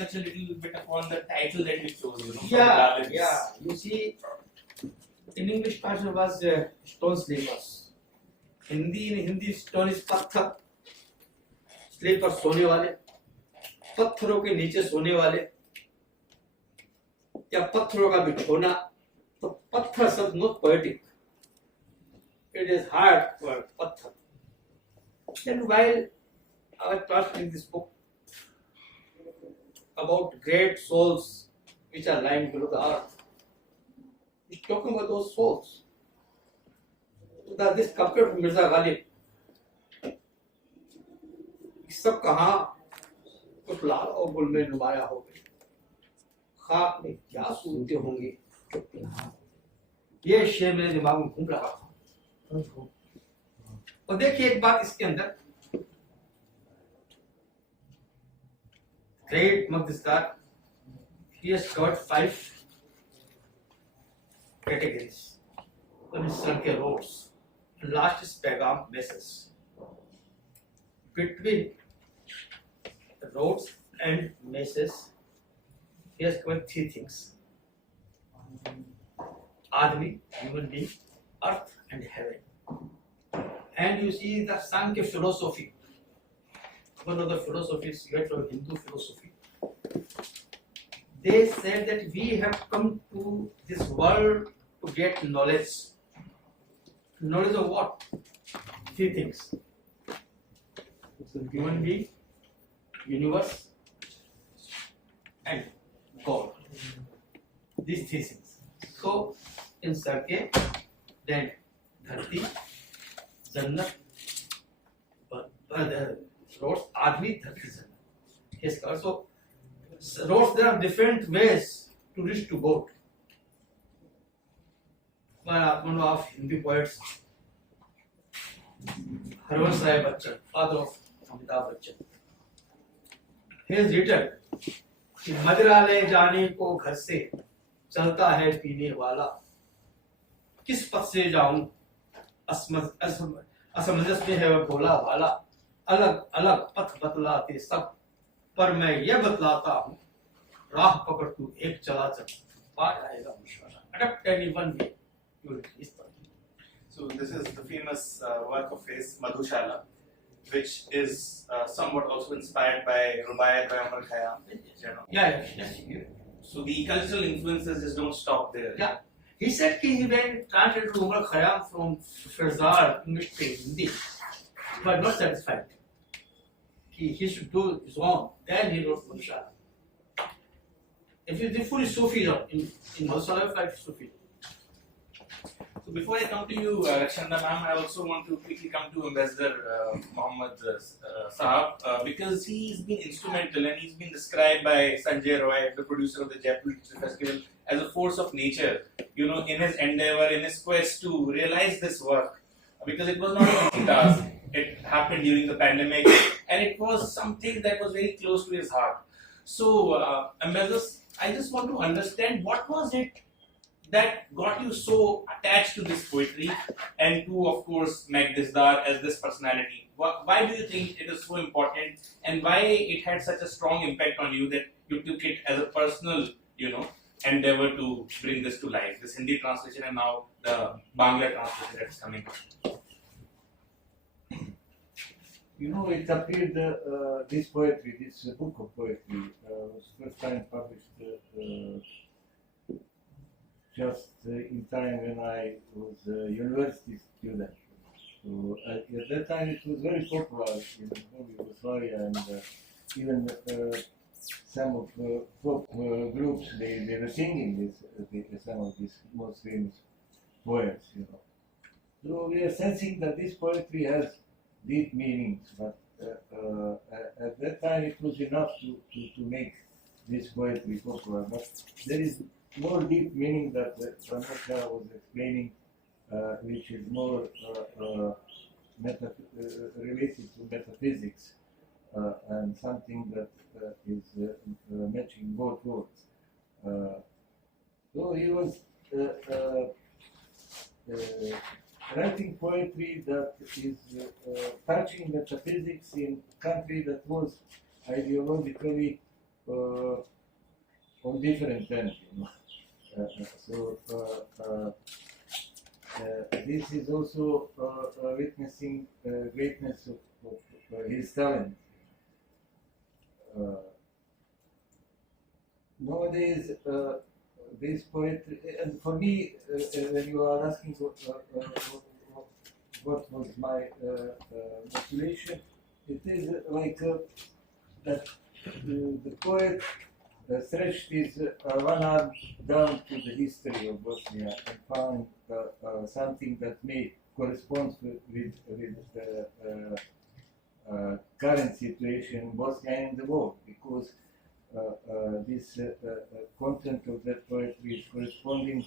touch a little bit upon the title that we chose, you know? Yeah. You see, in English version was stone sleepers. In Hindi stone is patthar. Sleepers सोने वाले, पत्थरों के नीचे सोने वाले, या पत्थरों का बिछोना. तो पत्थर शब्द not poetic. It is hard word, patthar. Then while I was translating this book about great souls which are lying below the earth, it's talking about those souls. So that this compared to Mirza Ghalib, सब कहाँ कुछ लाल और गुल में नुमाया हो गए, खाक में क्या सूरतें होंगी चुप यहाँ. ये शेर मेरे दिमाग में घूम रहा था. और देखिए एक बात इसके अंदर, Great Mak Dizdar'S, he has covered 5 categories. One is Sanke roads, and last is Pegam message. Between the roads and messes, he has covered 3 things: Admi, human being, earth and heaven. And you see the Sankhya philosophy, one of the philosophies you get from Hindu philosophy. They said that we have come to this world to get knowledge. Knowledge of what? 3 things: human being, universe, and God. These 3 things. So, in Sarke, then Dharti, Jannat, roads, Admi, Dharti, Jannat. Yes, so roads, there are different ways to reach to God. One of Hindi poets, Harvansh Rai Bachchan, father of Amitabh Bachchan, he has written कि मदिरा ले जाने को घर से चलता है पीने वाला, किस पथ से जाऊं असमंजस में है वह भोला भाला, अलग अलग पथ बतलाते सब पर मैं ये बतलाता हूँ, राह पकड़ तू एक चला चल पा जाएगा मशवरा. Adapt any one way, you will reach the. So this is the famous work of his Madhushala, which is somewhat also inspired by Rubaiyat by Umar Khayyam. You know. Yeah. So the cultural influences just don't stop there. Yeah. He said he when translated Umar Khayyam from Fazar English to Hindi, he was not satisfied. He should do his own. Then he wrote Madhushala. If you fully Sufism in Madhushala, like Sufism. So before I come to you, Rakhshanda ma'am, I also want to quickly come to Ambassador Muhammad Sahab, because he's been instrumental and he's been described by Sanjay Roy, the producer of the Jaipur Literature Festival, as a force of nature, you know, in his endeavor, in his quest to realize this work, because it was not an easy task. It happened during the pandemic and it was something that was very close to his heart. So, Ambassador, I just want to understand, what was it that got you so attached to this poetry and to, of course, Mak Dizdar'S as this personality? Why do you think it is so important, and why it had such a strong impact on you that you took it as a personal, you know, endeavor to bring this to life, this Hindi translation and now the Bangla translation that is coming? You know, it appeared, this poetry, this book of poetry, was first time published just in time when I was a university student. So at that time it was very popular in whole Yugoslavia, and even some of folk groups, they were singing some of these most famous poets, you know. So we are sensing that this poetry has deep meanings, but at that time it was enough to make this poetry popular. But there is more deep meaning that Pramod was explaining, which is more related to metaphysics and something that is matching both worlds. So he was writing poetry that is touching metaphysics in a country that was ideologically on different ends, this is also witnessing greatness of his talent. Nowadays, this poetry, and for me, when you are asking what was my motivation, it is like that the poet stretched his one arm down to the history of Bosnia and found something that may correspond with the current situation in Bosnia and the world, because this content of that poetry is corresponding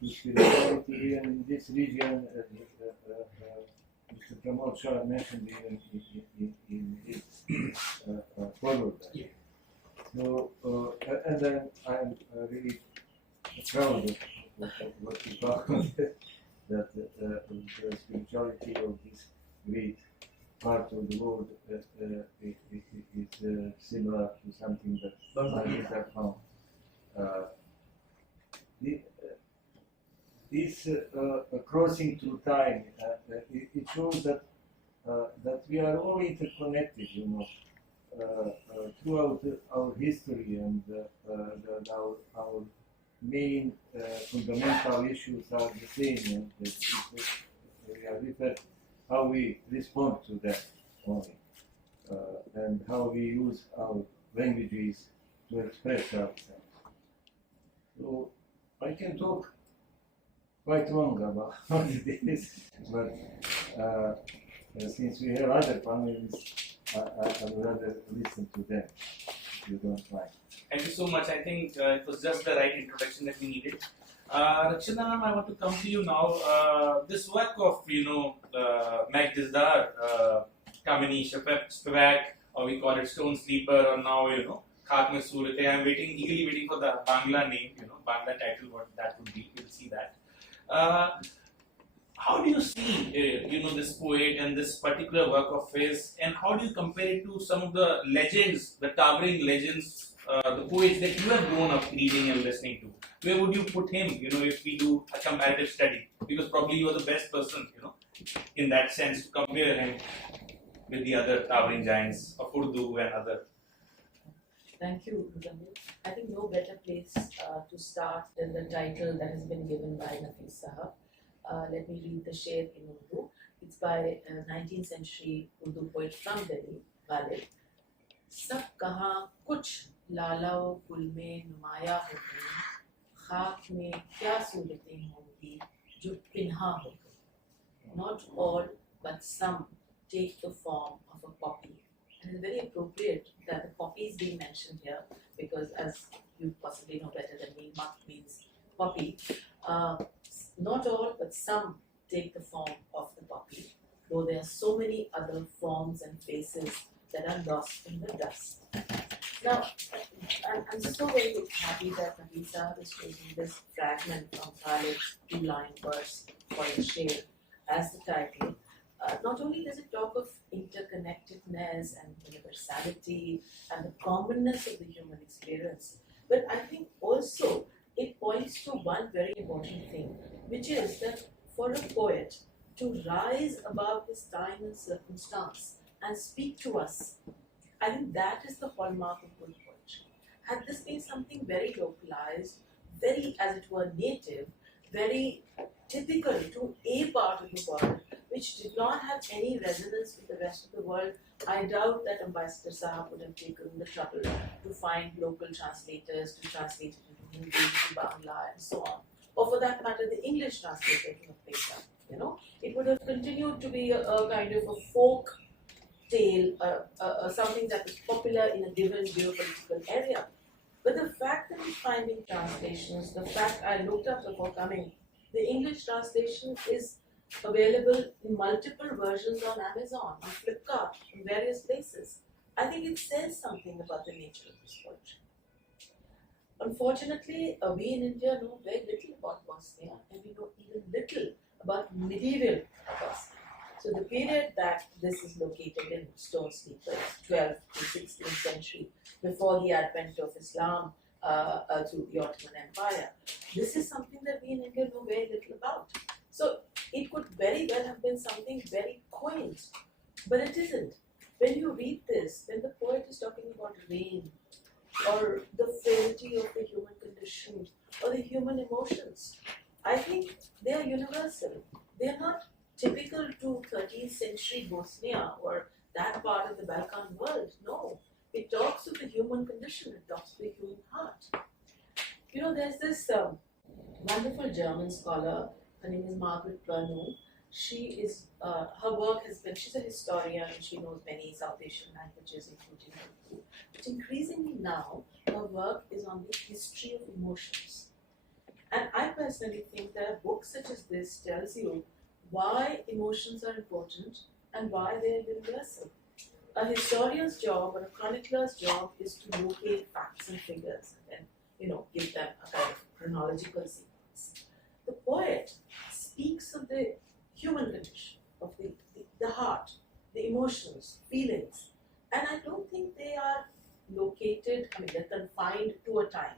to spirituality in this region. Mr. Pramod Shah mentioned in his forward. So, and I'm really proud of what you found, that the spirituality of this great part of the world is similar to something that others have found. This crossing through time, it shows that that we are all interconnected, throughout our history, and our main fundamental issues are the same, and we are different. How we respond to that only, and how we use our languages to express ourselves. So I can talk quite long about this, but since we have other panelists, I would rather listen to them, if you don't mind. Thank you so much. I think it was just the right introduction that we needed. Rakhshanda ma'am, I want to come to you now. This work of, Mak Dizdar'S, Kameni, spavač, or we call it Stone Sleeper, or now, Khak Mein Surate. I'm eagerly waiting for the Bangla name, Bangla title, what that would be. We'll see that. How do you see, this poet and this particular work of his, and how do you compare it to some of the legends, the towering legends, the poets that you have grown up reading and listening to? Where would you put him, if we do a comparative study? Because probably you are the best person, in that sense, to compare him with the other towering giants of Urdu and other. Thank you, Muhammad. I think no better place to start than the title that has been given by Nafees Sahab. Let me read the sher in Urdu. It's by 19th century Urdu poet from Delhi, Ghalib. Sab kahan kuch लालाओ गुल में नुमाया हो गई, खाक में क्या सूरतें होंगी जो पिन्हा हो गई. Not all, but some take the form of a poppy. And it's very appropriate that the poppy is being mentioned here, because as you possibly know better than me, mak means poppy. Not all, but some take the form of the poppy, though there are so many other forms and faces that are lost in the dust. Now, I'm so very happy that Nafees is choosing this fragment from Ghalib's two-line verse for the sher as the title. Not only does it talk of interconnectedness and universality and the commonness of the human experience, but I think also it points to one very important thing, which is that for a poet to rise above his time and circumstance and speak to us, I think that is the hallmark of good poetry. Had this been something very localized, very, as it were, native, very typical to a part of the world, which did not have any resonance with the rest of the world, I doubt that Ambassador Sahab would have taken the trouble to find local translators to translate it into Hindi, to Bangla, and so on. Or for that matter, the English translator to have picked up. It would have continued to be a kind of a folk tale, something that was popular in a given geopolitical area. But the fact that we're finding translations, the fact I looked up before coming, the English translation is available in multiple versions on Amazon, on Flipkart, in various places. I think it says something about the nature of this poetry. Unfortunately, we in India know very little about Bosnia, and we know even little about medieval Bosnia. So the period that this is located in, stone sleepers, 12th to 16th century, before the advent of Islam through the Ottoman Empire, this is something that we in India know very little about. So it could very well have been something very quaint, but it isn't. When you read this, when the poet is talking about rain, or the frailty of the human condition, or the human emotions, I think they are universal. They are not typical to 13th century Bosnia or that part of the Balkan world. No, it talks of the human condition, it talks of the human heart. You know, there's this wonderful German scholar, her name is Margaret Pramod. She is, her work has been, she's a historian and she knows many South Asian languages, including Urdu. But increasingly now, her work is on the history of emotions. And I personally think that a book such as this tells you why emotions are important and why they are universal. A historian's job or a chronicler's job is to locate facts and figures and then, you know, give them a kind of chronological sequence. The poet speaks of the human condition, of the heart, the emotions, feelings, and I don't think they are located, I mean, they're confined to a time,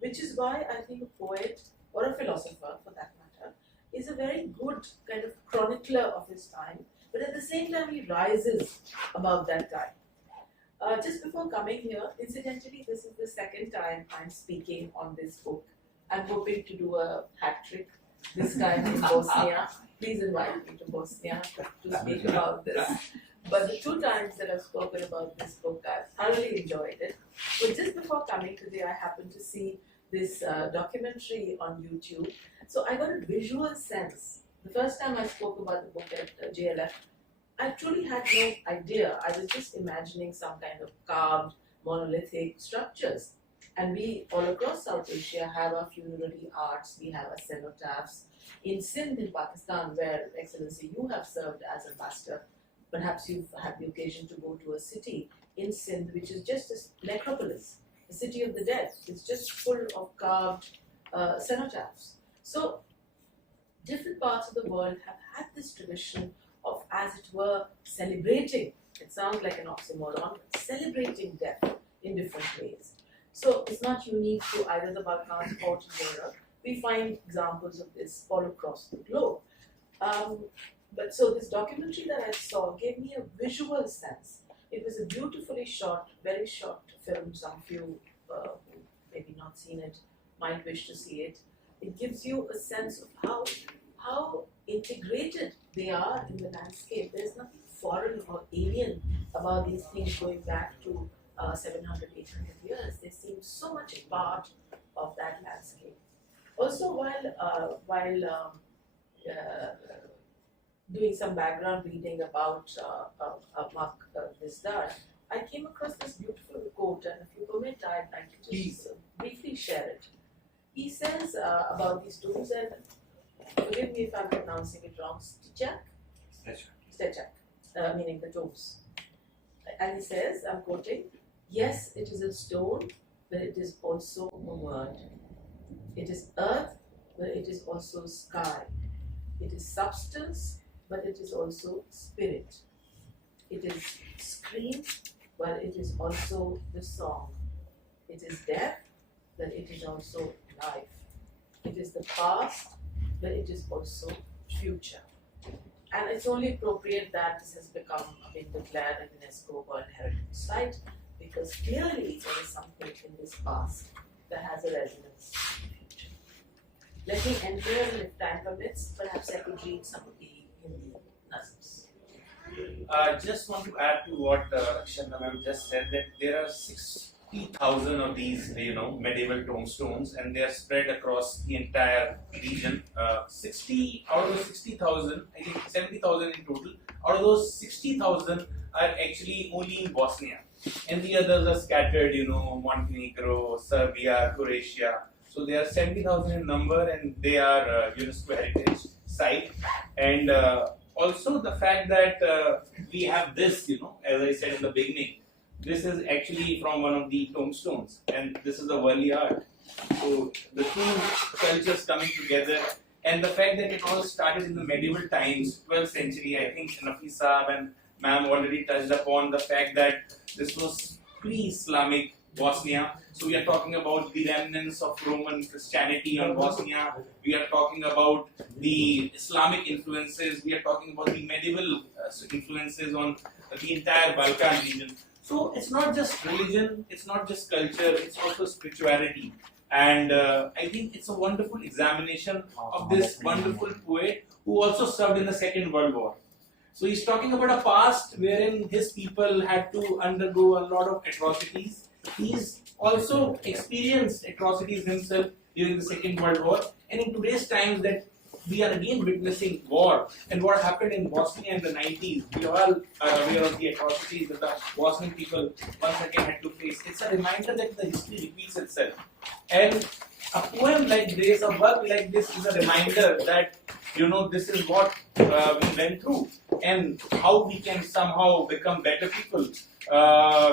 which is why I think a poet or a philosopher, for that matter, is a very good kind of chronicler of his time, but at the same time he rises above that time. Just before coming here, incidentally, this is the second time I'm speaking on this book. I'm hoping to do a hat trick, this time in Bosnia. Please invite me to Bosnia to speak about this. But the two times that I've spoken about this book, I've thoroughly enjoyed it. But just before coming today, I happened to see this documentary on YouTube. So I got a visual sense. The first time I spoke about the book at JLF, I truly had no idea. I was just imagining some kind of carved, monolithic structures. And we, all across South Asia, have our funerary arts, we have our cenotaphs. In Sindh, in Pakistan, where, Excellency, you have served as ambassador, perhaps you've had the occasion to go to a city in Sindh, which is just a necropolis, the city of the dead. It's just full of carved cenotaphs. So, different parts of the world have had this tradition of, as it were, celebrating. It sounds like an oxymoron, but celebrating death in different ways. So it's not unique to either the Balkans or to Europe. We find examples of this all across the globe. But so this documentary that I saw gave me a visual sense. It was a beautifully shot, very short film. Some of you who maybe not seen it might wish to see it. It gives you a sense of how integrated they are in the landscape. There's nothing foreign or alien about these things going back to 700, 800 years. They seem so much a part of that landscape. Also, while doing some background reading about Mak Dizdar'S, I came across this beautiful quote, and if you permit, I'd like to just briefly share it. He says about these tombs, and forgive me if I'm pronouncing it wrong, Stechak, meaning the tombs. And he says, I'm quoting, "Yes, it is a stone, but it is also a word. It is earth, but it is also sky. It is substance, but it is also spirit. It is scream, but it is also the song. It is death, but it is also life. It is the past, but it is also future." And it's only appropriate that this has been declared a UNESCO World Heritage Site, because clearly there is something in this past that has a resonance in the future. Let me end here, and if time permits, perhaps I could read some of the Hindi nazms. Just want to add to what Rakhshanda ma'am just said, that there are 60,000 of these, medieval tombstones, and they are spread across the entire region. 60 out of 60,000, I think 70,000 in total. Out of those 60,000 are actually only in Bosnia, and the others are scattered, Montenegro, Serbia, Croatia. So they are 70,000 in number, and they are UNESCO Heritage Site. And also the fact that we have this, as I said in the beginning, this is actually from one of the tombstones, and this is the Wali art. So the two cultures coming together, and the fact that it all started in the medieval times, 12th century. I think Nafees and ma'am already touched upon the fact that this was pre-Islamic Bosnia. So we are talking about the remnants of Roman Christianity on Bosnia. We are talking about the Islamic influences. We are talking about the medieval influences on the entire Balkan region. So it's not just religion, it's not just culture, it's also spirituality. And I think it's a wonderful examination of this wonderful poet who also served in the Second World War. So he's talking about a past wherein his people had to undergo a lot of atrocities. He's also experienced atrocities himself during the Second World War. And in today's times that we are again witnessing war and what happened in Bosnia in the 90s. We all are aware of the atrocities that the Bosnian people once again had to face. It's a reminder that the history repeats itself. And a poem like this, a work like this is a reminder that, this is what we went through and how we can somehow become better people.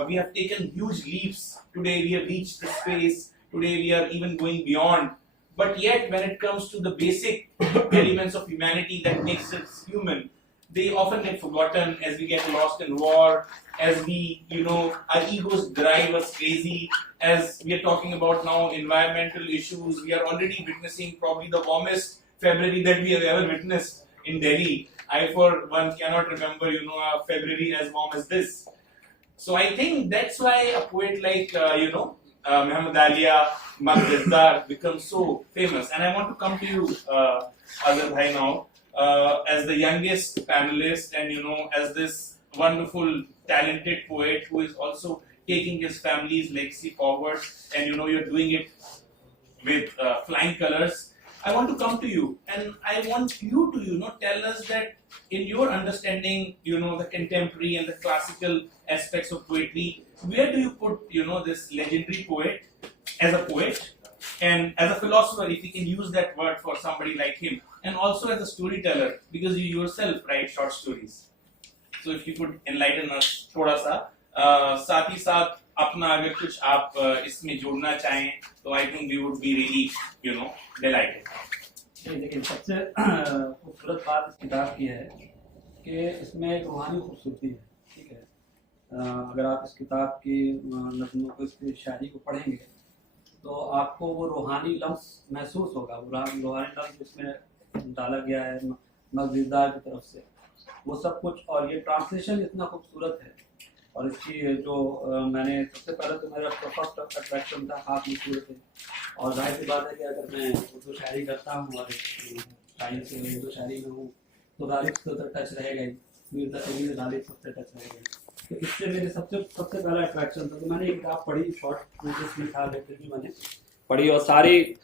We have taken huge leaps. Today we have reached the space. Today we are even going beyond. But yet, when it comes to the basic elements of humanity that makes us human, they often get forgotten as we get lost in war, as we, our egos drive us crazy, as we are talking about now environmental issues. We are already witnessing probably the warmest February that we have ever witnessed in Delhi. I, for one, cannot remember, a February as warm as this. So I think that's why a poet like, Mehmedalija Mak Dizdar'S becomes so famous. And I want to come to you, Azhar Bhai, now, as the youngest panelist and, as this wonderful, talented poet who is also taking his family's legacy forward and, you're doing it with flying colors. I want to come to you and I want you to, tell us that in your understanding, the contemporary and the classical aspects of poetry, where do you put, this legendary poet as a poet and as a philosopher, if you can use that word for somebody like him, and also as a storyteller, because you yourself write short stories. So if you could enlighten us थोड़ा सा, साथ ही साथ अपना अगर कुछ आप इसमें जोड़ना चाहें, तो I think we would be really, delighted. देखिए सबसे खूबसूरत बात इस किताब की है कि इसमें एक रूहानी खूबसूरती है, ठीक है। अगर आप इस किताब की नज़्मों को, इसकी शायरी को पढ़ेंगे तो आपको वो रूहानी लफ्ज़ महसूस होगा। वो रूहानी लफ्ज़ इसमें डाला गया है मक दिज़दार की तरफ से, वो सब कुछ। और ये ट्रांसलेशन इतना खूबसूरत है और इसकी जो मैंने सबसे पहले तो मेरा फर्स्ट अट्रैक्शन था आप लिखे थे। और जाहिर सी बात है कि अगर मैं उर्दू शायरी करता हूँ और साइंस से उर्दू शायरी में हूँ तो गालिब से तो टच रहेगा ही, मीर गालिब सबसे टच रहेगा। तो इससे मेरे सबसे पहला अट्रैक्शन था। तो मैंने एक किताब पढ़ी, शॉर्ट नोटिस में था, लेकर भी मैंने पढ़ी और सारी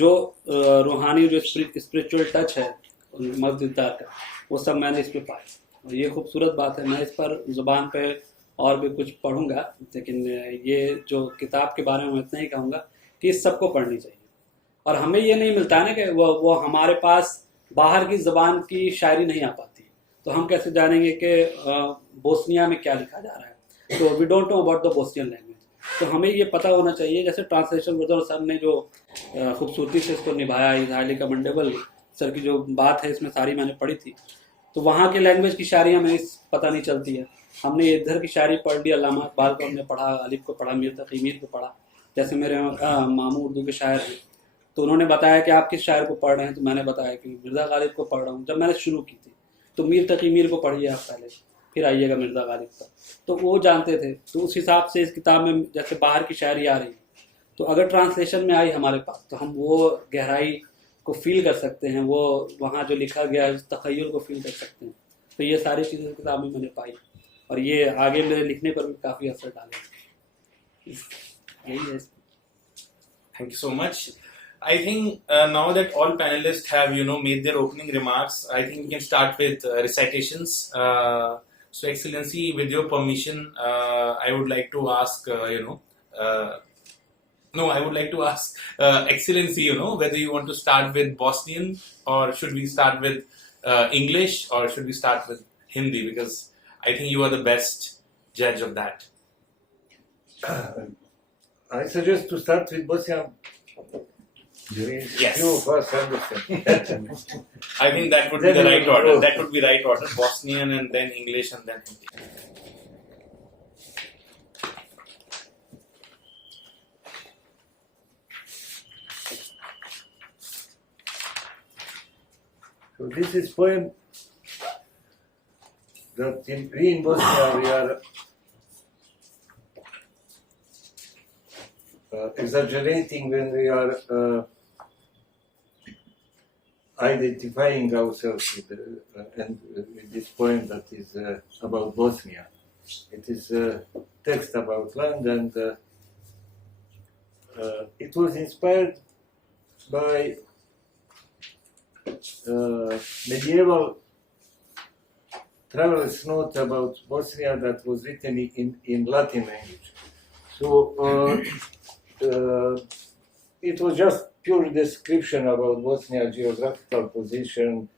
जो रूहानी जो स्पिरिचुअल टच है मक दिज़दार का, वो सब मैंने इस पर पाया। और ये खूबसूरत बात है। मैं इस पर ज़ुबान पे और भी कुछ पढ़ूंगा, लेकिन ये जो किताब के बारे में मैं इतना ही कहूँगा कि इस सबको पढ़नी चाहिए। और हमें ये नहीं मिलता है ना कि वो हमारे पास बाहर की ज़बान की शायरी नहीं आ पाती, तो हम कैसे जानेंगे कि बोस्निया में क्या लिखा जा रहा है। तो we don't know about the Bosnian language, तो हमें ये पता होना चाहिए। जैसे ट्रांसलेशन वर्जन सर ने जो खूबसूरती से इसको निभाया, हाईली कमेंडेबल सर की जो बात है इसमें सारी मैंने पढ़ी थी। तो वहाँ के लैंग्वेज की शायरी हमें पता नहीं चलती है। हमने इधर की शायरी पढ़ ली, अल्लामा इकबाल को हमने पढ़ा, गालिब को पढ़ा, मीर तकी मीर को पढ़ा। जैसे मेरे मामू उर्दू के शायर हैं, तो उन्होंने बताया कि आप किस शायर को पढ़ रहे हैं, तो मैंने बताया कि मिर्ज़ा गालिब को पढ़ रहा हूँ। जब मैंने शुरू की थी तो मीर तकी मीर को पढ़िए आप पहले, फिर आइएगा मिर्ज़ा गालिब पर। तो वो जानते थे। तो उस हिसाब से इस किताब में जैसे बाहर की शायरी आ रही है, तो अगर ट्रांसलेशन में आई हमारे पास तो हम वो गहराई को फील कर सकते हैं, वो वहाँ जो लिखा गया है उस तख़य्युल को फील कर सकते हैं। तो ये सारी चीज़ें किताब में मैंने पाई और ये आगे मेरे लिखने पर भी काफ़ी असर डाले। यही है। Thank you so much. I think now that all panelists have, made their opening remarks, I think we can start with recitations. So, Excellency, with your permission, I would like to ask, I would like to ask Excellency, whether you want to start with Bosnian or should we start with English or should we start with Hindi? Because I think you are the best judge of that. I suggest to start with Bosnian. Yes. Few of us understand. I think that would be the right order. That would be right order. Bosnian and then English and then Hindi. So this is poem that we in Bosnia we are exaggerating when we are identifying ourselves with this poem that is about Bosnia. It is a text about land, and it was inspired by medieval traveler's note about Bosnia that was written in Latin language. So it was just pure description about Bosnia, geographical position,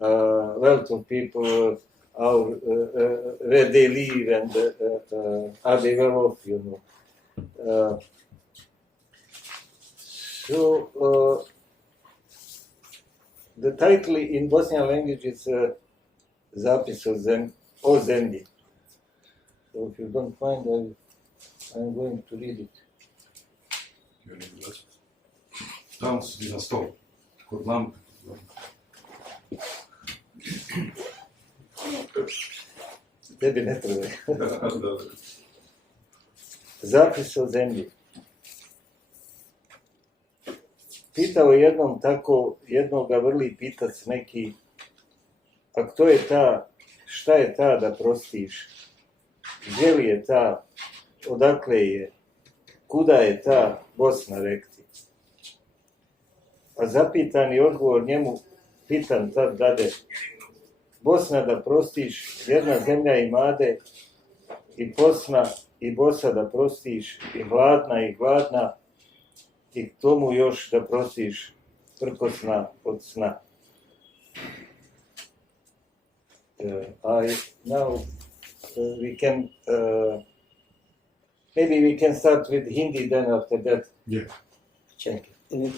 wealth of people, how, where they live and how they develop, you know. So the title in Bosnian language is Zapis o zemlji. So if you don't mind, I'm going to read it. Tamo si na stol, kod lampe. Tebi ne treba. Zapis o zemlji. Pitao jednom tako, jednoga vrli pitac neki, a kto je ta, šta je ta da prostiš? Gdje li je ta, odakle je, kuda je ta Bosna rekti? A zapitani odgovor njemu, pitan tad dade, Bosna da prostiš, jedna zemlja i made, i Bosna i Bosa da prostiš, i gladna, i k tomu još da prostiš prkosna od sna. Now we can, maybe we can start with Hindi, then after that. Yeah. Thank you.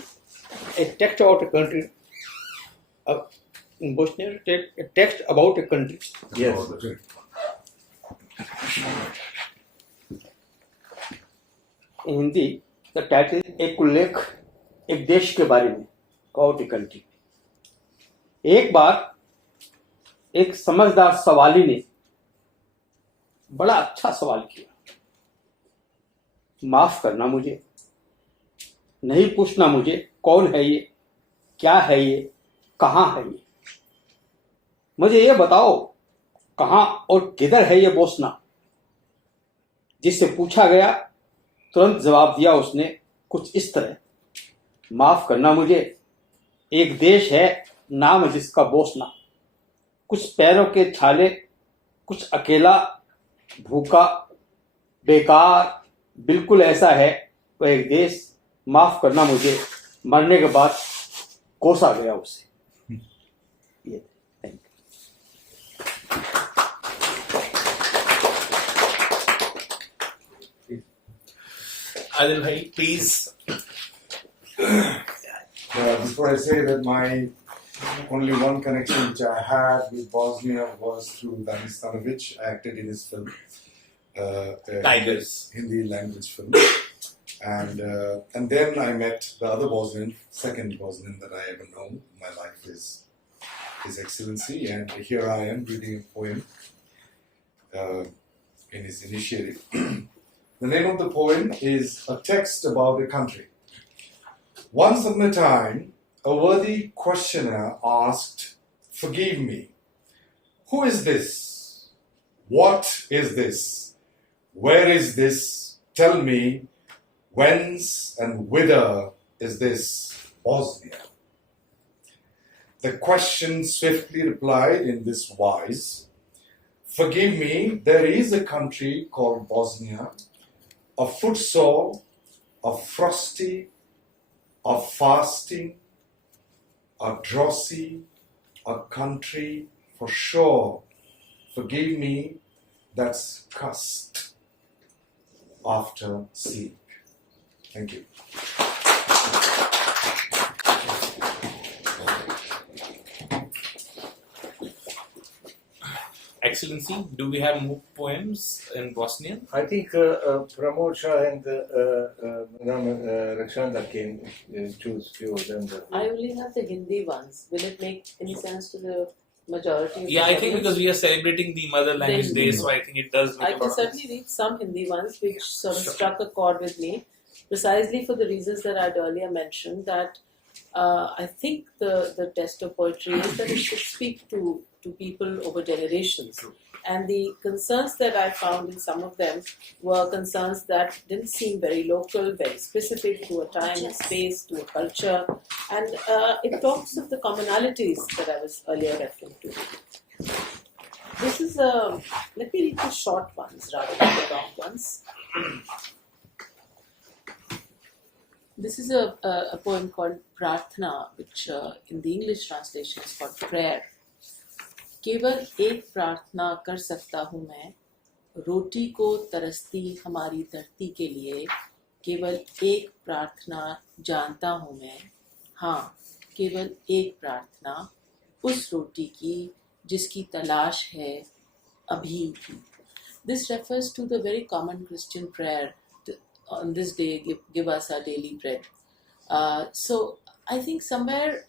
A text about a country, in Bosnia, a text about a country. Yes. In Hindi, the title is एक उल्लेख एक देश के बारे में, about a country. एक बार एक समझदार सवाली ने बड़ा अच्छा सवाल किया, माफ करना मुझे, नहीं पूछना मुझे कौन है ये, क्या है ये, कहाँ है ये, मुझे ये बताओ कहाँ और किधर है ये बोस्ना। जिससे पूछा गया तुरंत जवाब दिया उसने कुछ इस तरह, माफ करना मुझे, एक देश है नाम जिसका बोस्ना, कुछ पैरों के छाले, कुछ अकेला, भूखा, बेकार, बिल्कुल ऐसा है वह एक देश, माफ करना मुझे, मरने के बाद कोसा गया उसे। ये thank you. Adil bhai, please. Before I say that, my only one connection which I had with Bosnia was through Danis Stanovic. I acted in his film, Tigers, Hindi language film, and then I met the other Bosnian, second Bosnian that I ever known in my life is His Excellency, and here I am reading a poem in his initiative. The name of the poem is A Text About a Country. Once upon a time, a worthy questioner asked, "Forgive me, who is this? What is this? Where is this? Tell me, whence and whither is this Bosnia?" The question swiftly replied in this wise, "Forgive me, there is a country called Bosnia, a footsore, a frosty, a fasting, a drossy, a country for sure. Forgive me, that's cussed after sleep." Thank you. Excellency, do we have more poems in Bosnian? I think Pramod, Shah and Rakhshanda can choose few of them. I only have the Hindi ones. Will it make any sense to the majority of Yeah, the I think audience? because we are celebrating the Mother Language Then- Day, so I think it does make I a can lot of certainly sense. read some Hindi ones which sort of Sure. struck a chord with me, precisely for the reasons that I'd earlier mentioned, that I think the test of poetry is that it should speak to people over generations. And the concerns that I found in some of them were concerns that didn't seem very local, very specific to a time, a space, to a culture. And it talks of the commonalities that I was earlier referring to. This is let me read the short ones rather than the long ones. This is a poem called Prarthana, which in the English translation is called prayer. केवल एक प्रार्थना कर सकता हूँ मैं, रोटी को तरसती हमारी धरती के लिए, केवल एक प्रार्थना जानता हूँ मैं, हाँ केवल एक प्रार्थना उस रोटी की जिसकी तलाश है अभी भी. This refers to the very common Christian prayer on this day, give us our daily bread. So I think somewhere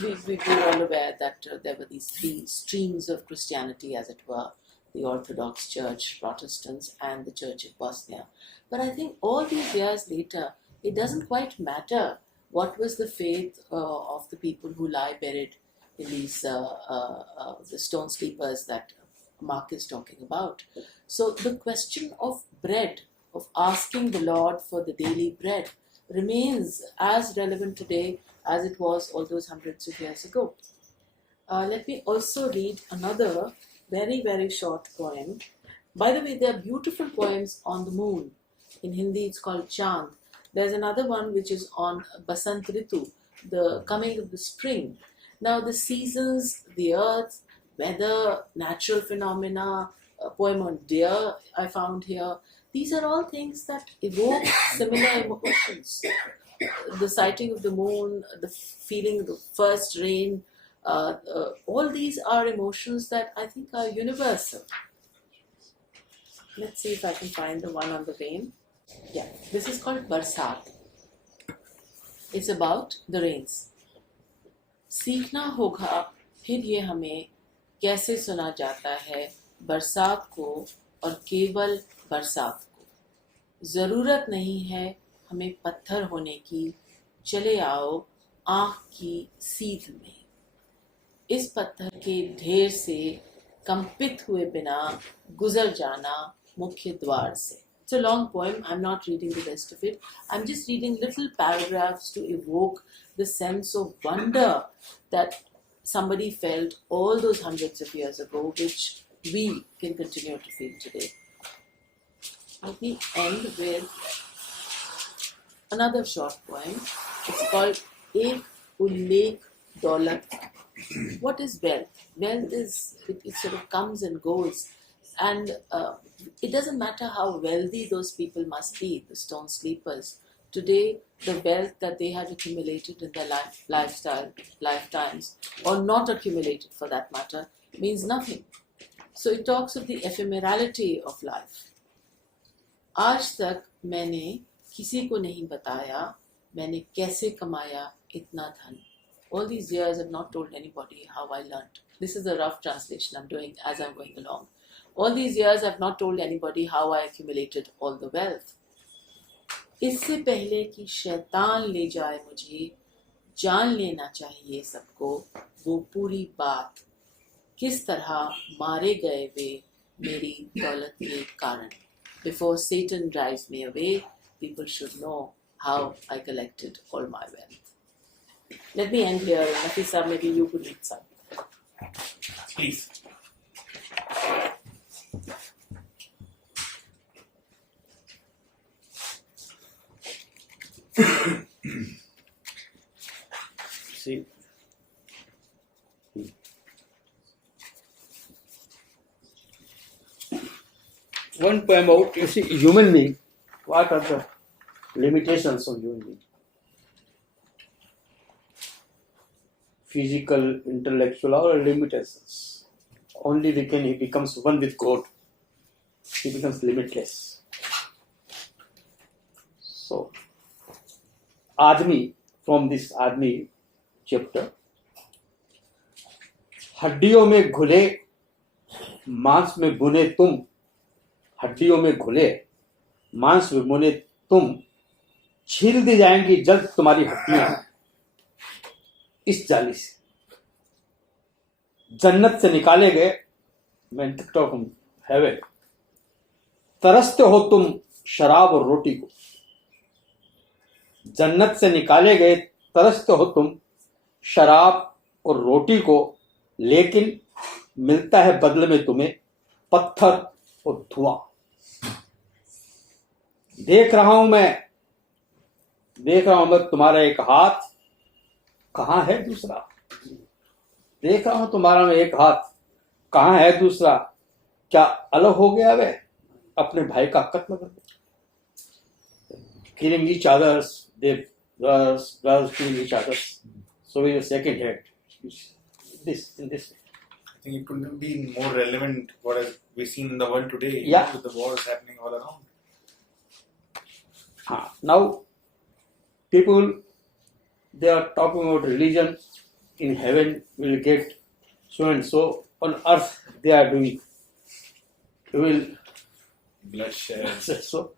we were all aware that there were these three streams of Christianity, as it were, the Orthodox Church, Protestants, and the Church of Bosnia. But I think all these years later, it doesn't quite matter what was the faith of the people who lie buried in these the stone sleepers that Mark is talking about. So the question of bread, of asking the Lord for the daily bread, remains as relevant today as it was all those hundreds of years ago. Let me also read another very, very short poem. By the way, there are beautiful poems on the moon. In Hindi, it's called Chand. There's another one which is on Basant Ritu, the coming of the spring. Now, the seasons, the earth, weather, natural phenomena, a poem on deer I found here. These are all things that evoke similar emotions. The sighting of the moon, the feeling of the first rain, all these are emotions that I think are universal. Let's see if I can find the one on the rain. Yeah, this is called Barsat. It's about the rains. सीखना होगा फिर ये हमें कैसे सुना जाता है बरसात को और केवल बरसात को. ज़रूरत नहीं है हमें पत्थर होने की, चले आओ आँख की सीध में. इस पत्थर के ढेर से कंपित हुए बिना गुजर जाना मुख्य द्वार से. It's a long poem. I'm not reading the rest of it. I'm just reading little paragraphs to evoke the sense of wonder that somebody felt all those hundreds of years ago, which we can continue to feel today. Let me end with another short poem. It's called Ek Ullekh Daulat. What is wealth? Wealth is, it sort of comes and goes. And it doesn't matter how wealthy those people must be, the stone sleepers. Today, the wealth that they had accumulated in their lifetimes, or not accumulated for that matter, means nothing. So it talks of the ephemerality of life. आज तक मैंने किसी को नहीं बताया मैंने कैसे कमाया इतना धन. All these years I've not told anybody how I learnt. This is a rough translation I'm doing as I'm going along. All these years I've not told anybody how I accumulated all the wealth. इससे पहले कि शैतान ले जाए मुझे, जान लेना चाहिए सबको वो पूरी बात, किस तरह मारे गए वे मेरी दौलत के कारण. Before Satan drives me away, people should know how I collected all my wealth. Let me end here. Nafees, maybe you could read some. Please. See, one poem about human being. What are the limitations of human being? Physical, intellectual, or limitations. only he becomes one with God. He becomes limitless. So, Admi, from this Admi chapter, हड्डियों में घुले मांस में बुने तुम, हड्डियों में घुले मांस में बुने तुम, छील दी जाएंगी जल्द तुम्हारी हड्डियां इस जाली से। जन्नत से निकाले गए, मैं हेवन, तरसते हो तुम शराब और रोटी को। जन्नत से निकाले गए, तरसते हो तुम शराब और रोटी को, लेकिन मिलता है बदले में तुम्हें पत्थर और धुआं। देख रहा हूं मैं तुम्हारा एक हाथ, कहां है दूसरा? देख रहा हूं तुम्हारा में एक हाथ, कहां है दूसरा? क्या अलग हो गया वे? अपने भाई का कत्ल कर दिया। Killing each others, they brothers killing each others. So we have second head. In this. I think it couldn't be more relevant what has we seen in the world today, Yeah. with the wars happening all around. Now, people, they are talking about religion. In heaven, will get so and so. On earth, they are doing. You will Bloodshed. so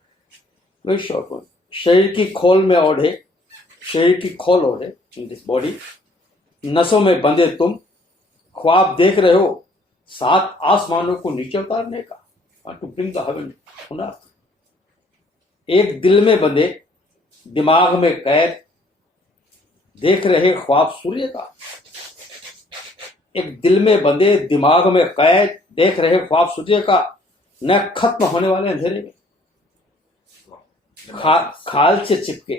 very short one. शरीर की खोल में ओढ़े, शरीर की खोल ओढ़े in this body. नसों में बंधे तुम, ख्वाब देख रहे हो 7 आसमानों को नीचे उतारने का, to bring the heaven on earth. एक दिल में बंधे, दिमाग में कैद, देख रहे ख्वाब सूर्य का। एक दिल में बंधे, दिमाग में कैद, देख रहे ख्वाब सूर्य का, न खत्म होने वाले अंधेरे में। खाल से चिपके,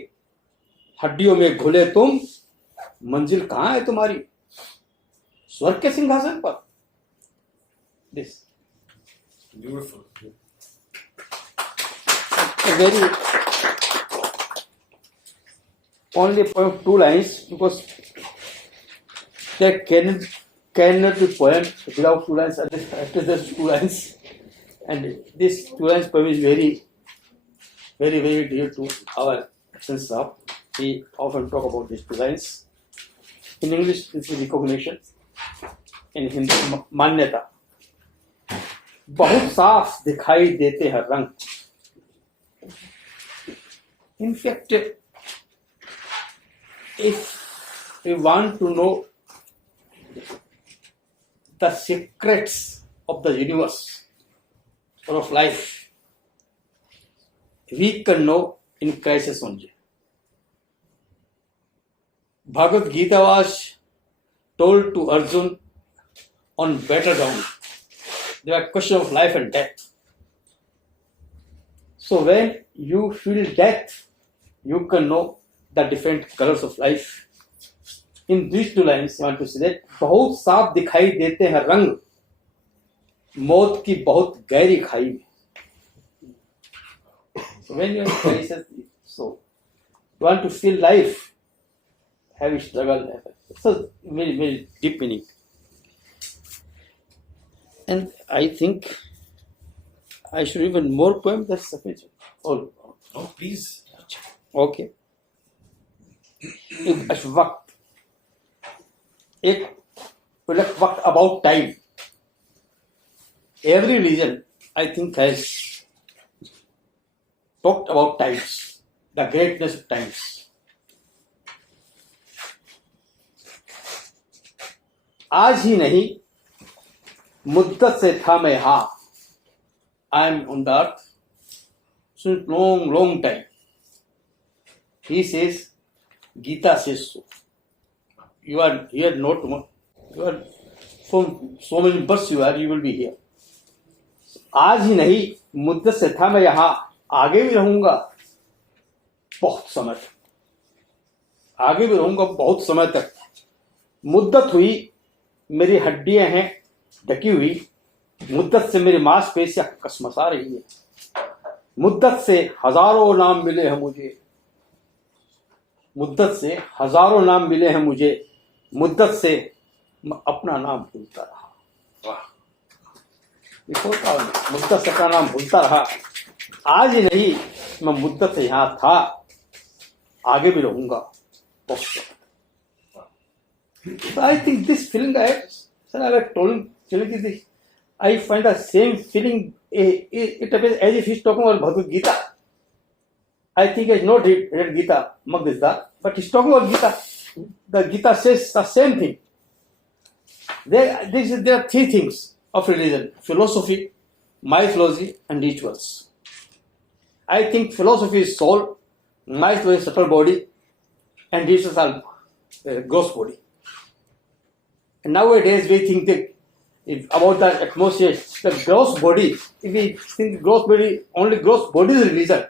हड्डियों में घुले तुम, मंजिल कहां है तुम्हारी? स्वर्ग के सिंहासन पर। This Beautiful. very only 2 lines, because there cannot be poem without 2 lines. At least there's 2 lines, and this 2 lines poem is very dear to our sense of. We often talk about these 2 lines. In English, this is recognition. In Hindi, मान्यता। बहुत साफ दिखाई देते हैं रंग। In fact, if we want to know the secrets of the universe or of life, we can know in crisis only. Bhagavad Gita was told to Arjun on battleground. There are questions of life and death. So when you feel death, you can know the different colors of life. In these 2 lines, I want to say that बहुत साफ दिखाई देते हैं रंग, मौत की बहुत गहरी खाई में. So when you are in crisis, so you want to feel life, have a struggle. So very deep meaning. And I think I should even more poem. That's sufficient. Oh, please. Okay. एक वक्त about time. Every religion, I think, has talked about times, the greatness of times. आज ही नहीं, मुद्दत से था मैं यहाँ. I am on the earth since long time. He says, Gita says so. You are here not tomorrow. You are from so many births you will be here. आज ही नहीं, मुद्दत से था मैं यहाँ, आगे भी रहूंगा बहुत समय तक. आगे भी रहूंगा बहुत समय तक. मुद्दत हुई, मेरी हड्डियां हैं ढकी हुई. मुद्दत से मेरी मांसपेशियां कसमसा रही है. मुद्दत से हजारों नाम मिले हैं मुझे. मुद्दत से हजारों नाम मिले हैं मुझे. मुद्दत से अपना नाम भूलता रहा. होता मुद्दत से का नाम भूलता रहा, आज ही नहीं मैं मुद्दत से यहाँ था, आगे भी रहूंगा. So I think this feeling I was telling you this, I find the same feeling. It appears as if he's talking about Bhagavad Gita. I think I not read Gita, Mak Dizdar'S, but he's talking about Gita. The Gita says the same thing. There are three things of religion: philosophy, mythology, and rituals. I think philosophy is soul, mythology is subtle body, and rituals are gross body. And nowadays we think that about the atmosphere, the gross body. If we think gross body, only gross body is religion,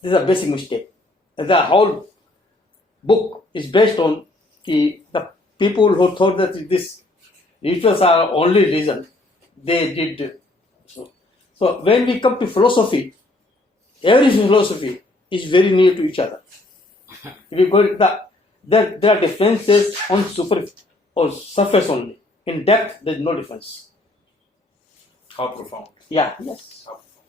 this is a basic mistake. The whole book is based on the people who thought that this rituals are only religion, they did so. So when we come to philosophy, every philosophy is very near to each other. If you go to there are differences on surface only. In depth, there is no difference. How profound. Yeah, yes. How profound.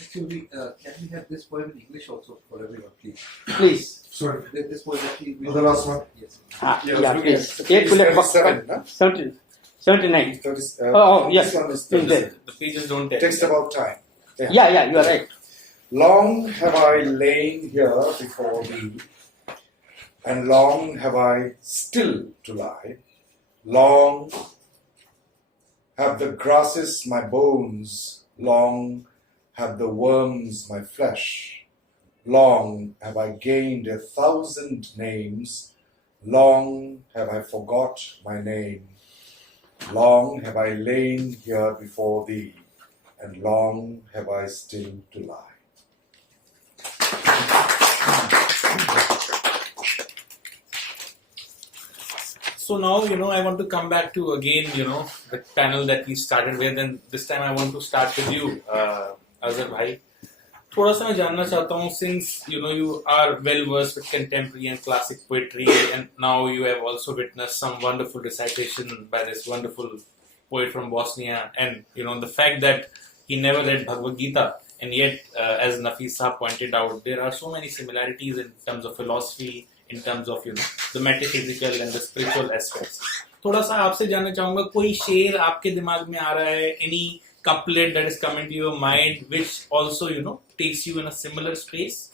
Actually, can we have this poem in English also for everyone, please? Please. Sorry. This poem actually. Oh, the last one? Yes. Yeah, please. 79. 79. Yes. This one is In there. The pages don't tell. text about time. Yeah, you are right. Long have I lain here before thee, and long have I still to lie. Long have the grasses my bones, long have the worms my flesh. Long have I gained 1,000 names, long have I forgot my name. Long have I lain here before thee, and long have I still to lie. So now, I want to come back to again, the panel that we started with, and this time I want to start with you, Azhar bhai. थोड़ा सा मैं जानना चाहता हूँ, since you are well versed with contemporary and classic poetry, and now you have also witnessed some wonderful recitation by this wonderful poet from Bosnia, and the fact that he never read Bhagavad Gita, and yet as Nafees Saab pointed out, there are so many similarities in terms of philosophy, in terms of the metaphysical and the spiritual aspects. थोड़ा सा आपसे जानना चाहूँगा, कोई शेर आपके दिमाग में आ रहा है, any couplet that is coming to your mind which also takes you in a similar space,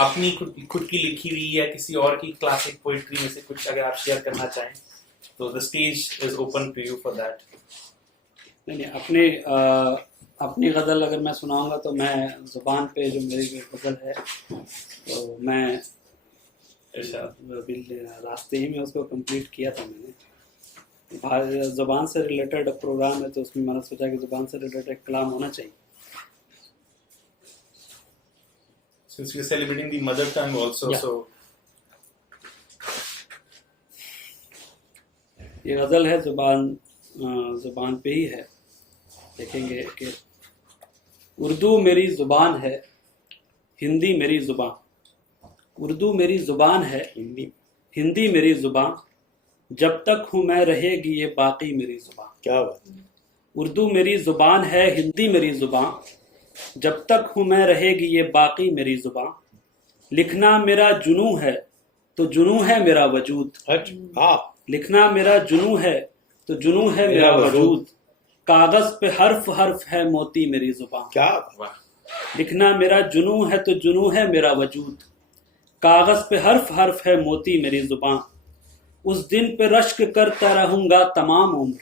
अपनी खुद की लिखी हुई या किसी और की classic poetry में से कुछ अगर आप शेयर करना चाहें, तो the stage is open to you for that. नहीं, अपनी गज़ल अगर मैं सुनाऊंगा तो मैं ज़ुबान पे जो मेरी गज़ल है तो मैं रास्ते ही में उसको कंप्लीट किया था मैंने. ज़ुबान से रिलेटेड प्रोग्राम है तो उसमें मैंने सोचा कि ज़ुबान से रिलेटेड कलाम होना चाहिए. Since we are celebrating the mother tongue also, Yeah. so ये गज़ल है ज़ुबान पे ही है. देखेंगे कि उर्दू मेरी ज़ुबान है, हिंदी मेरी ज़ुबान. उर्दू मेरी ज़ुबान है, हिंदी मेरी ज़ुबान. जब तक हूँ मैं रहेगी ये बाकी मेरी ज़ुबान. क्या बात. उर्दू मेरी ज़ुबान है, हिंदी मेरी ज़ुबान. जब तक हूँ मैं रहेगी ये बाकी मेरी ज़ुबान. लिखना मेरा जुनून है तो जुनून है मेरा वजूद. लिखना मेरा जुनून है तो जुनून है मेरा वजूद. कागज़ पे हर्फ हर्फ है मोती मेरी ज़ुबान. क्या. लिखना मेरा जुनून है तो जुनून है मेरा वजूद. कागज़ पे हर्फ हर्फ है मोती मेरी ज़ुबान. उस दिन पे रश्क करता रहूँगा तमाम उम्र.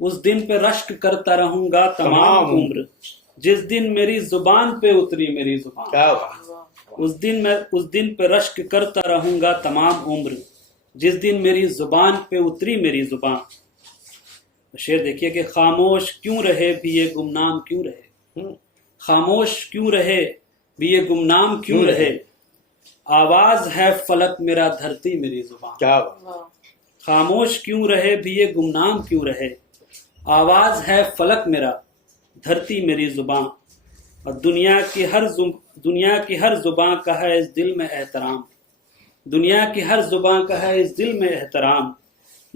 उस दिन पे रश्क करता रहूँगा तमाम उम्र. जिस दिन मेरी ज़ुबान पे उतरी मेरी ज़ुबान. क्या बात. उस दिन पे रश्क करता रहूँगा तमाम उम्र. जिस दिन मेरी ज़ुबान पे उतरी मेरी ज़ुबान. शेर देखिए कि खामोश क्यों रहे भी ये गुमनाम क्यों रहे. खामोश क्यों रहे भी ये गुमनाम क्यों रहे. आवाज़ है फलक मेरा धरती मेरी ज़ुबान. क्या बात. खामोश क्यों रहे भी ये गुमनाम क्यों रहे. आवाज़ है फलक मेरा धरती मेरी ज़ुबान. और दुनिया की हर ज़ुबान का है इस दिल में एहतराम. दुनिया की हर ज़ुबान का है इस दिल में एहतराम.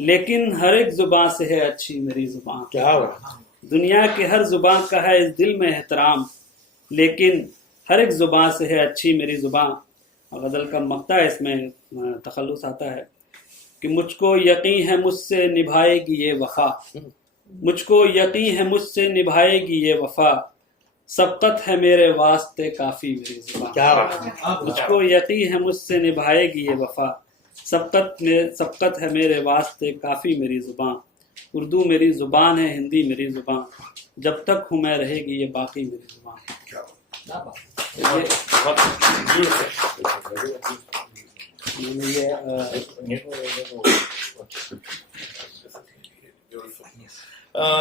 लेकिन हर एक जुबान से है अच्छी मेरी जुबान। क्या हुआ? दुनिया के हर जुबान का है इस दिल में एहतराम, लेकिन हर एक जुबान से है अच्छी मेरी जुबान। गज़ल का मक्ता है, इसमें तखल्लुस आता है कि मुझको यकीन है मुझसे निभाएगी ये वफा, मुझको यकीन है मुझसे निभाएगी ये वफा, सबकत है मेरे वास्ते काफ़ी मेरी जुबान। क्या बात? मुझको यकीन है मुझसे निभाएगी ये वफा, सबकत है मेरे वास्ते काफ़ी मेरी जुबान। उर्दू मेरी जुबान है, हिंदी मेरी जुबान, जब तक हूँ मैं रहेगी ये बाकी मेरी जुबान।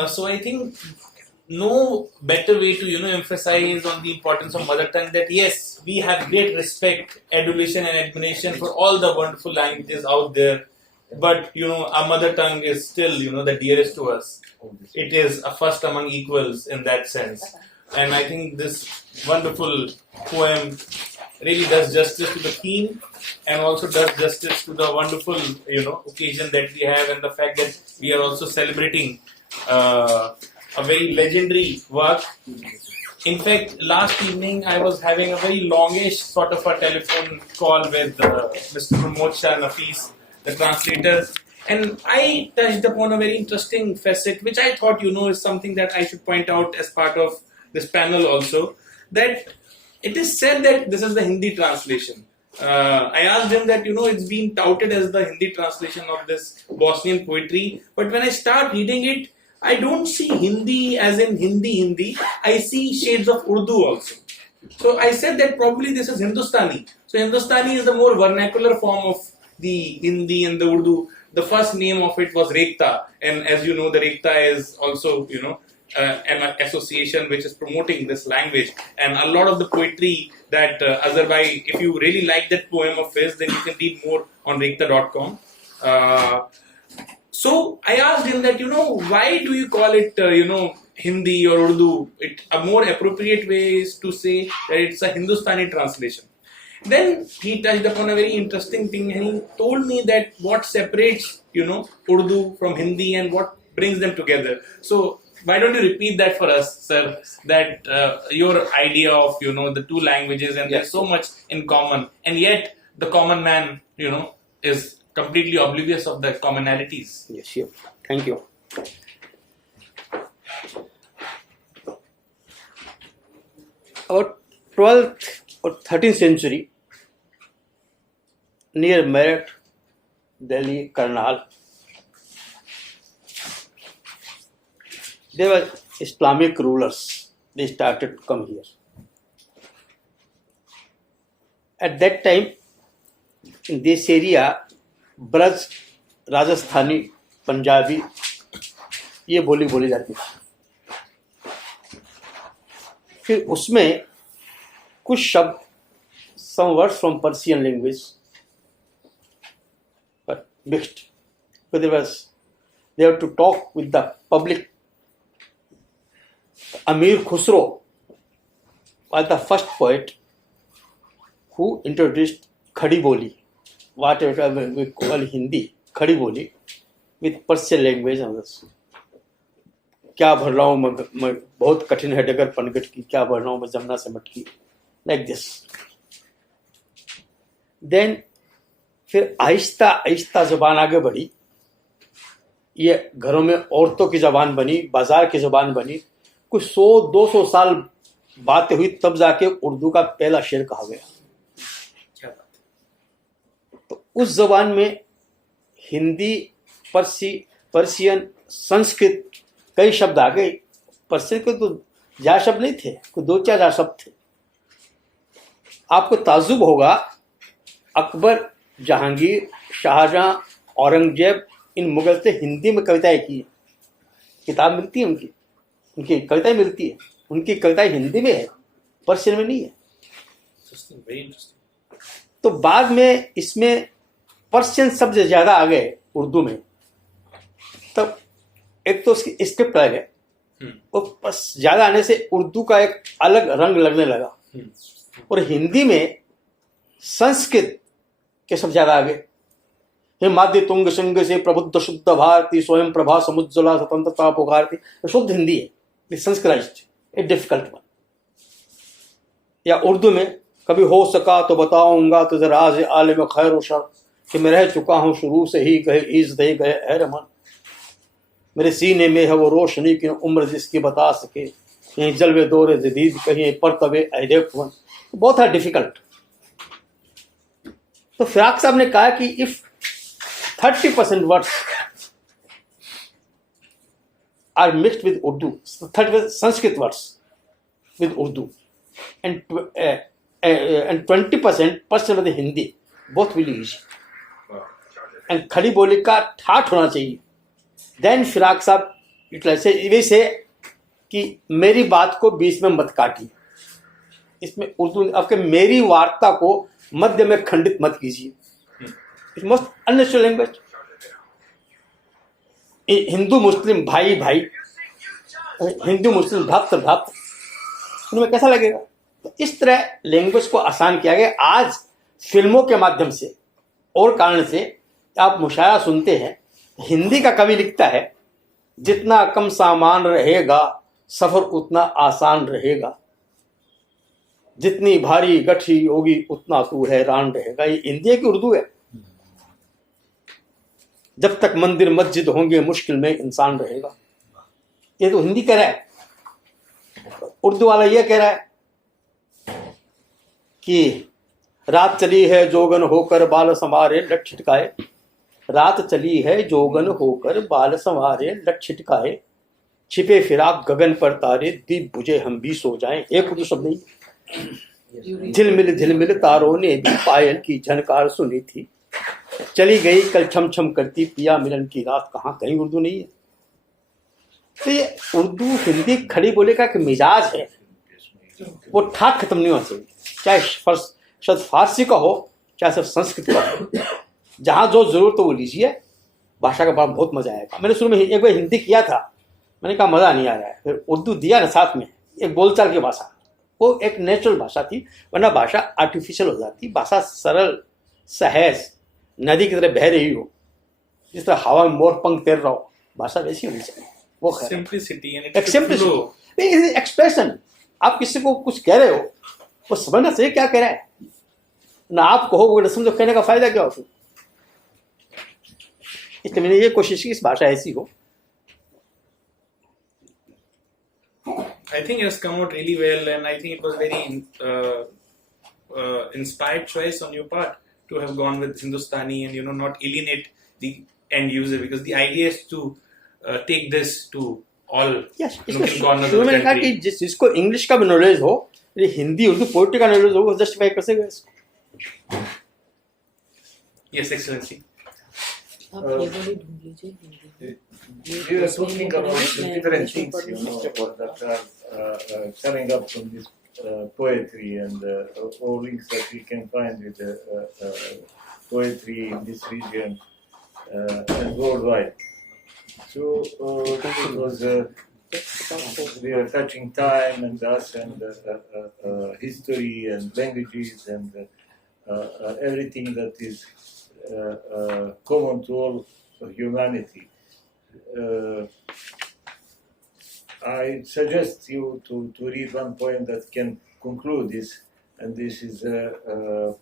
So I think no better way to emphasize on the importance of mother tongue, that yes, we have great respect, adulation and admiration for all the wonderful languages out there, but our mother tongue is still the dearest to us. It is a first among equals in that sense, and I think this wonderful poem really does justice to the theme and also does justice to the wonderful occasion that we have, and the fact that we are also celebrating a very legendary work. In fact, last evening I was having a very longish sort of a telephone call with Mr. Pramod Shah, Nafees, the translator, and I touched upon a very interesting facet which I thought is something that I should point out as part of this panel also, that it is said that this is the Hindi translation. I asked him that it's been touted as the Hindi translation of this Bosnian poetry, but when I start reading it, I don't see Hindi as in Hindi. I see shades of Urdu also. So I said that probably this is Hindustani. So Hindustani is the more vernacular form of the Hindi and the Urdu. The first name of it was Rekhta, and as you know, the Rekhta is also an association which is promoting this language. And a lot of the poetry that Azhar bhai, if you really like that poem of his, then you can read more on rekhta.com. So I asked him that, why do you call it, Hindi or Urdu? A more appropriate way is to say that it's a Hindustani translation. Then he touched upon a very interesting thing, and he told me that what separates, Urdu from Hindi and what brings them together. So why don't you repeat that for us, sir? That your idea of, the two languages, and there's so much in common, and yet the common man, is completely oblivious of the commonalities. Yes, sure. Thank you. About 12th or 13th century, near Meerut, Delhi, Karnal, there were Islamic rulers. They started to come here. At that time, in this area, Braj, Rajasthani, Punjabi, ये बोली जाती थी। फिर उसमें कुछ शब्द, some words from Persian language, but mixed. So they have to talk with the public. Amir Khusro was the first poet who introduced Khadi Boli, whatever we call Hindi, Khadi Boli, with Persian language and others. क्या भर रहा हूँ मैं बहुत कठिन है डगर पनगट की, क्या भर रहा हूँ मैं जमुना से मटकी, like this. Then फिर आहिस्ता आहिस्ता जबान आगे बढ़ी, ये घरों में औरतों की जबान बनी, बाजार की जबान बनी, कुछ 100-200 साल बातें हुई, तब जाके उर्दू का पहला शेर कहा गया। तो उस जबान में हिंदी, पर्शियन, संस्कृत कई शब्द आ गए। पर्शियन के तो ज्यादा शब्द नहीं थे, कोई 2-4 शब्द थे। आपको ताज्जुब होगा, अकबर, जहांगीर, शाहजहां, औरंगजेब, इन मुगल से हिंदी में कविताएं की, किताब मिलती है उनकी कविताएं मिलती है, उनकी कविताएं हिंदी में है, पर्शियन में नहीं है। तो बाद में इसमें पर्शियन शब्द ज्यादा आ गए उर्दू में, तब एक तो उसकी स्क्रिप्ट अलग है, और बस ज्यादा आने से उर्दू का एक अलग रंग लगने लगा, और हिंदी में संस्कृत के शब्द ज्यादा आ गए। हिमाद्य तुंग शृंग से प्रबुद्ध शुद्ध भारती स्वयं प्रभा समुज्ज्वला स्वतंत्रता पुकारती। शुद्ध हिंदी है, संस्कृत ए डिफिकल्ट वन। या उर्दू में कभी हो सका तो बताऊंगा तुझे राज आलिम खैर व शर, कि मैं रह चुका हूँ शुरू से ही गए ईज दे गए है रमन। मेरे सीने में है वो रोशनी की उम्र जिसकी बता सके, कहीं जलवे दौरे जदीद कहीं परतवे अहदे वन। बहुत है डिफिकल्ट। तो फिराक साहब ने कहा कि if 30% words are mixed with Urdu, 30% Sanskrit words with Urdu, and 20% of the Hindi, both will be easy. And खड़ी बोली का ठाठ होना चाहिए. Then फिराक साहब वे से कि मेरी बात को बीच में मत काटिए. इसमें उर्दू आपके मेरी वार्ता को मध्य में खंडित मत कीजिए. It's most unnatural language. Hindu मुस्लिम भाई भाई, हिंदू मुस्लिम भ्रातृ भ्रातृ, उनमें कैसा लगेगा? तो इस तरह लैंग्वेज को आसान किया गया. आज फिल्मों के माध्यम से और कारण से आप मुशायरा सुनते हैं, हिंदी का कवि लिखता है जितना कम सामान रहेगा सफर उतना आसान रहेगा, जितनी भारी गठरी होगी उतना तू हैरान रहेगा. ये इंडिया की उर्दू है. जब तक मंदिर मस्जिद होंगे मुश्किल में इंसान रहेगा. ये तो हिंदी कह रहा है. उर्दू वाला ये कह रहा है कि रात चली है जोगन होकर बाल संवारे लट छिटकाए. रात चली है जोगन होकर बाल संवारे लट छिटकाए, छिपे फिराक गगन पर तारे दीप बुझे हम भी सो जाएं. एक उर्दू शब्द नहीं. झिलमिल तारों ने भी पायल की झनकार सुनी थी, चली गई कल छम छम करती पिया मिलन की रात कहाँ. कहीं उर्दू नहीं है. तो ये उर्दू हिंदी खड़ी बोले का एक मिजाज है, वो ठाट खत्म नहीं होना चाहिए. चाहे शब्द फारसी का हो चाहे सिर्फ संस्कृत का हो, जहाँ जो जरूरत हो वो लीजिए. भाषा का बहुत मजा आएगा. मैंने शुरू में एक बार हिंदी किया था, मैंने कहा मजा नहीं आ रहा है. फिर उर्दू दिया ना साथ में, एक बोलचाल की भाषा, वो एक नेचुरल भाषा थी. वरना भाषा आर्टिफिशियल हो जाती. भाषा सरल सहज नदी की तरह बह रही हो, जिस तरह हवा में मोर पंख तैर रहा हो, भाषा वैसी होनी चाहिए. वो सिंप्लिसिटी एक्सप्रेशन. आप किसी को कुछ कह रहे हो, वो समझना चाहिए क्या कह रहा है. ना आप कहो वो समझो, कहने का फायदा क्या हो. इसलिए मैंने ये कोशिश की इस भाषा ऐसी हो. I think it has come out really well, and I think it was very inspired choice on your part to have gone with Hindustani and not alienate the end user, because the idea is to take this to all. Yes, corners of the मैंने कहा कि जिसको English का भी knowledge हो, Hindi Urdu poetry का knowledge हो, वो जस्टिफाई कर सकेगा इसको. Yes, Excellency. We were talking about the different things, that are coming up from this poetry and all links that we can find with poetry in this region and worldwide. So it was we are touching time and us and history and languages and everything that is common to all humanity. I suggest you to read one poem that can conclude this, and this is a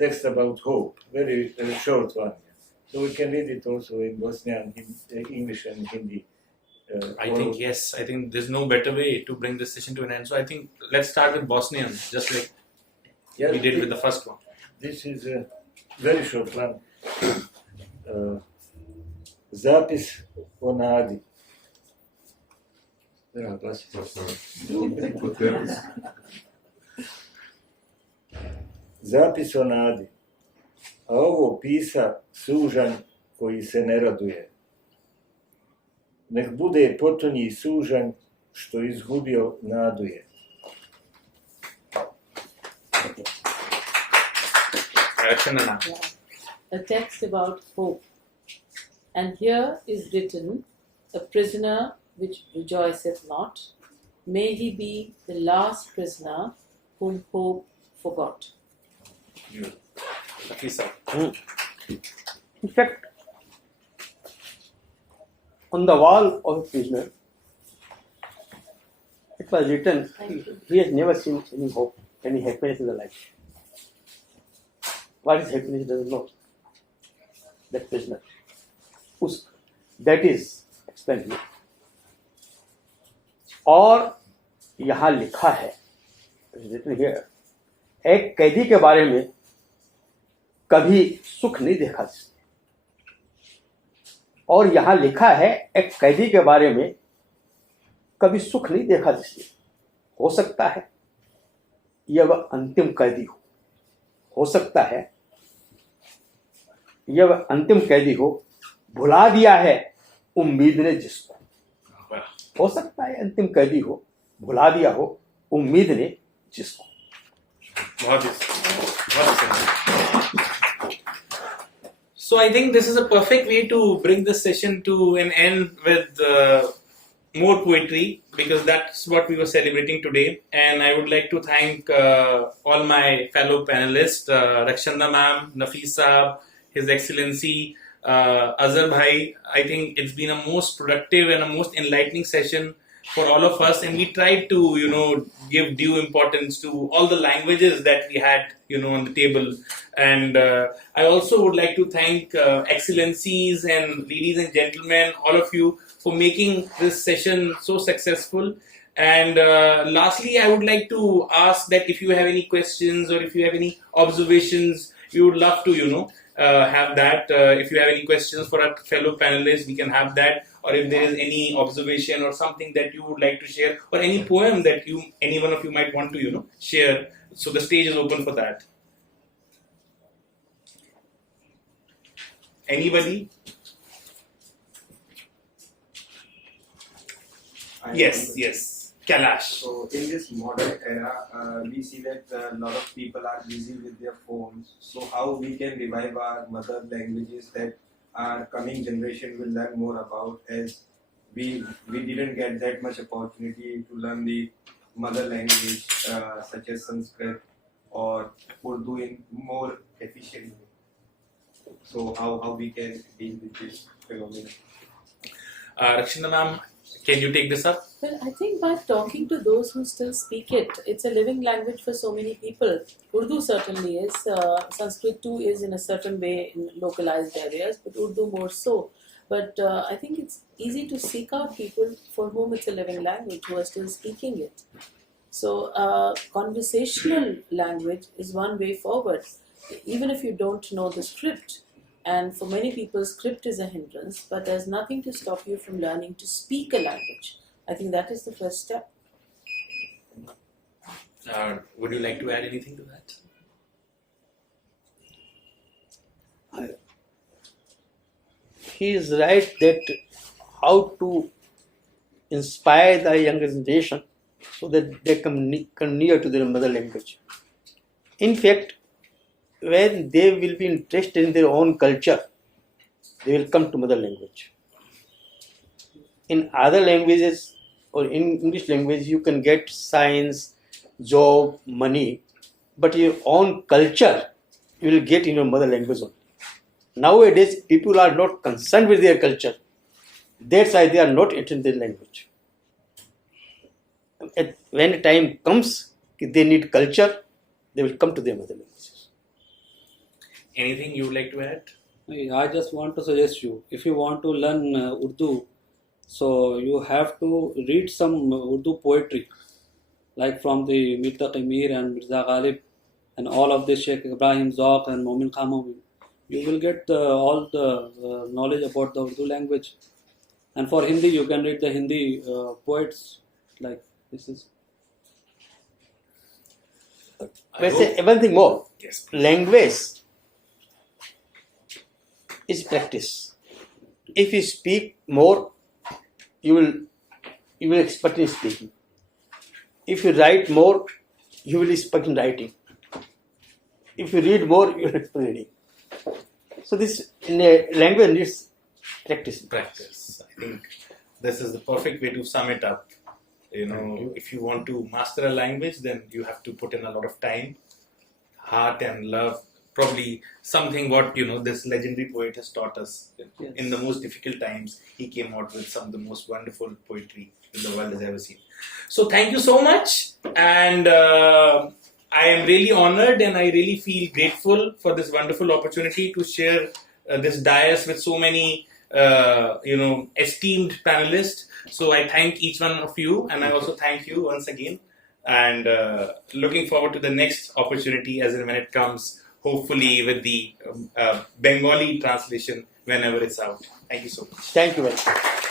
text about hope, very short one. So we can read it also in Bosnian, English and Hindi. I think yes. I think there's no better way to bring this session to an end. So I think let's start with Bosnian, just like we did with the first one. This is a very short one. Zapis o nadi. Zapis o nadi. A ovo pisa sužan koji se ne raduje. Nek bude potonji sužan što izgubio nadu je. A text about hope. And here is written, a prisoner which rejoiceth not, may he be the last prisoner whom hope forgot. In fact, on the wall of a prisoner, it was written, he has never seen any hope, any happiness in the life. What is happiness, he doesn't know. That prisoner. That is explained here. और यहाँ लिखा है, written here, एक कैदी के बारे में कभी सुख नहीं देखा जिसने, और यहाँ लिखा है एक कैदी के बारे में कभी सुख नहीं देखा जिसने. हो सकता है यह वह अंतिम कैदी हो सकता है यह वह अंतिम कैदी हो, भुला दिया है उम्मीद ने जिसको. हो सकता है अंतिम कैदी हो, भुला दिया हो उम्मीद ने जिसको. So I think this is a perfect way to bring this session to an end with more poetry, because that's what we were celebrating today. And I would like to thank all my fellow panelists, Rakhshanda ma'am, Nafees sahab, His Excellency Azhar bhai. I think it's been a most productive and a most enlightening session for all of us, and we tried to give due importance to all the languages that we had on the table. And I also would like to thank excellencies and ladies and gentlemen, all of you, for making this session so successful. And lastly, I would like to ask that if you have any questions or if you have any observations, we would love to have that. If you have any questions for our fellow panelists, we can have that. Or if there is any observation or something that you would like to share, or any poem that any one of you might want to share, so the stage is open for that. Anybody? Yes, Kailash. So in this modern era, we see that a lot of people are busy with their phones. So how we can revive our mother languages that our coming generation will learn more about, as we didn't get that much opportunity to learn the mother language such as Sanskrit or Urdu in more efficient way. So how we can deal with this phenomenon? Rakhshanda ma'am, can you take this up? Well, I think by talking to those who still speak it, it's a living language for so many people. Urdu certainly is. Sanskrit too is in a certain way in localized areas, but Urdu more so. But I think it's easy to seek out people for whom it's a living language, who are still speaking it. So conversational language is one way forward, even if you don't know the script. And for many people, script is a hindrance, but there's nothing to stop you from learning to speak a language. I think that is the first step. Would you like to add anything to that? He is right that how to inspire the younger generation so that they come near to their mother language. In fact, when they will be interested in their own culture, they will come to mother language. In other languages or in English language, you can get science, job, money, but your own culture you will get in your mother language only. Nowadays, people are not concerned with their culture. That's why they are not entering their language. When the time comes, they need culture, they will come to their mother language. Anything you would like to add? I just want to suggest you, if you want to learn Urdu, so you have to read some Urdu poetry, like from the Mirtaqi Mir and Mirza Ghalib and all of the Sheikh Ibrahim Zauq and Momin Khamomi. You will get all the knowledge about the Urdu language. And for Hindi, you can read the Hindi poets like this is. One thing more. Yes. Language is practice. If you speak more, you will expert in speaking. If you write more, you will expert in writing. If you read more, you will expert in reading. So this in a language needs practice. Practice. I think this is the perfect way to sum it up. If you want to master a language, then you have to put in a lot of time, heart and love probably something what this legendary poet has taught us. Yes. In the most difficult times, he came out with some of the most wonderful poetry that the world has ever seen. So thank you so much, and I am really honored and I really feel grateful for this wonderful opportunity to share this dais with so many esteemed panelists. So I thank each one of you, and I also thank you once again, and looking forward to the next opportunity as and when it comes, hopefully with the Bengali translation whenever it's out. Thank you so much. Thank you very much.